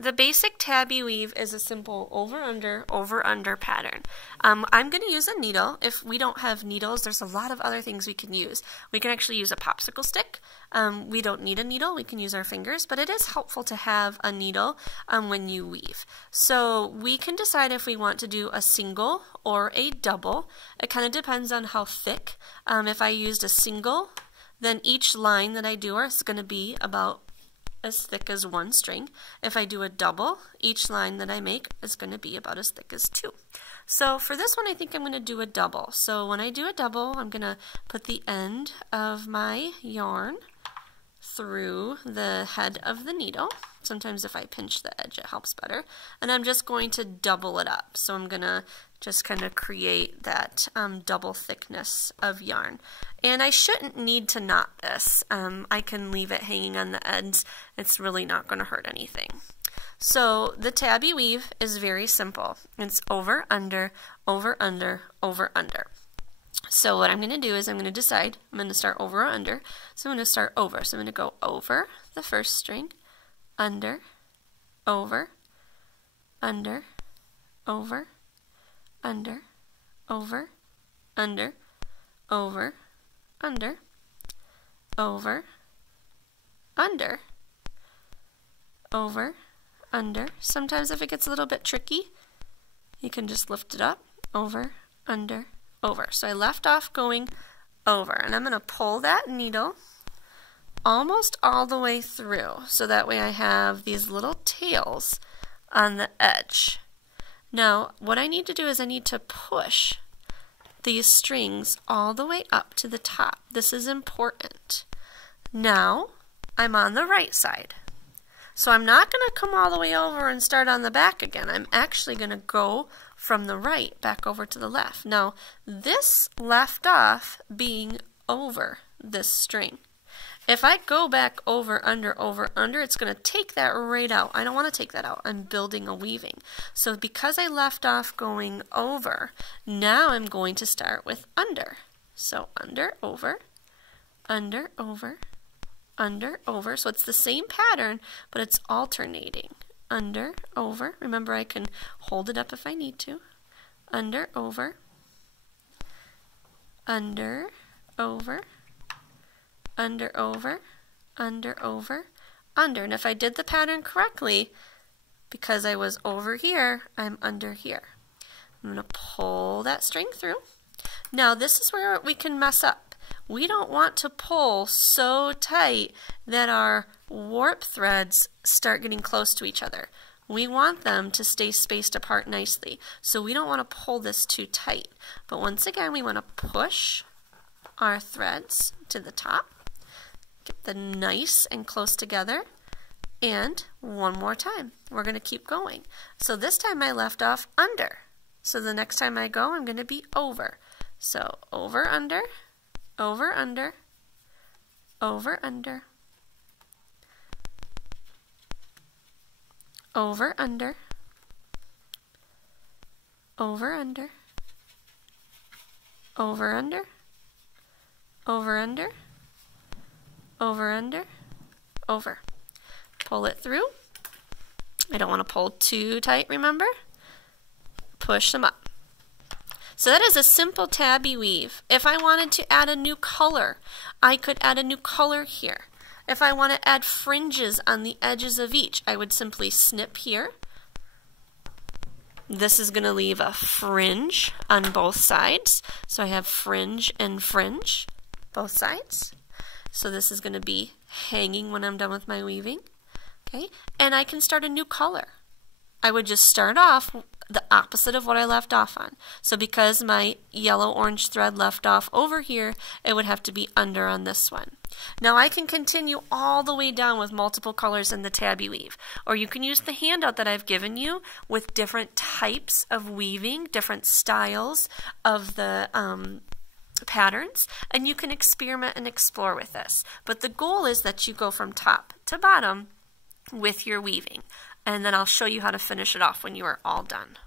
The basic tabby weave is a simple over-under pattern. I'm going to use a needle. If we don't have needles, there's a lot of other things we can use. We can actually use a popsicle stick. We don't need a needle. We can use our fingers, but it is helpful to have a needle when you weave. So we can decide if we want to do a single or a double. It kind of depends on how thick. If I used a single, then each line that I do is going to be about as thick as one string. If I do a double, each line that I make is going to be about as thick as two. So for this one, I think I'm going to do a double. So when I do a double, I'm going to put the end of my yarn through the head of the needle. Sometimes if I pinch the edge, it helps better. And I'm just going to double it up. So I'm going to just kind of create that double thickness of yarn. And I shouldn't need to knot this. I can leave it hanging on the ends. It's really not going to hurt anything. So the tabby weave is very simple. It's over, under, over, under, over, under. So what I'm going to do is I'm going to decide, I'm going to start over or under. So I'm going to start over. So I'm going to go over the first string, under, over, under, over, under, over, under, over, under, over, under, over, under. Sometimes if it gets a little bit tricky, you can just lift it up, over, under, over. So I left off going over, and I'm going to pull that needle almost all the way through, so that way I have these little tails on the edge. Now, what I need to do is I need to push these strings all the way up to the top. This is important. Now, I'm on the right side. So I'm not going to come all the way over and start on the back again. I'm actually going to go from the right back over to the left. Now, this left off being over this string. If I go back over, under, it's going to take that right out. I don't want to take that out. I'm building a weaving. So because I left off going over, now I'm going to start with under. So under, over, under, over, under, over. So it's the same pattern, but it's alternating. Under, over. Remember, I can hold it up if I need to. Under, over, under, over, under, over, under, over, under. And if I did the pattern correctly, because I was over here, I'm under here. I'm going to pull that string through. Now this is where we can mess up. We don't want to pull so tight that our warp threads start getting close to each other. We want them to stay spaced apart nicely. So we don't want to pull this too tight. But once again, we want to push our threads to the top. Get them nice and close together, and one more time. We're going to keep going. So this time I left off under. So the next time I go, I'm going to be over. So over, under, over, under, over, under, over, under, over, under, over, under, over, under, over, under, over. Pull it through. I don't want to pull too tight, remember? Push them up. So that is a simple tabby weave. If I wanted to add a new color, I could add a new color here. If I want to add fringes on the edges of each, I would simply snip here. This is going to leave a fringe on both sides. So I have fringe and fringe, both sides. So this is going to be hanging when I'm done with my weaving. Okay, and I can start a new color. I would just start off the opposite of what I left off on. So because my yellow-orange thread left off over here, it would have to be under on this one. Now I can continue all the way down with multiple colors in the tabby weave. Or you can use the handout that I've given you with different types of weaving, different styles of the patterns, and you can experiment and explore with this. But the goal is that you go from top to bottom with your weaving, and then I'll show you how to finish it off when you are all done.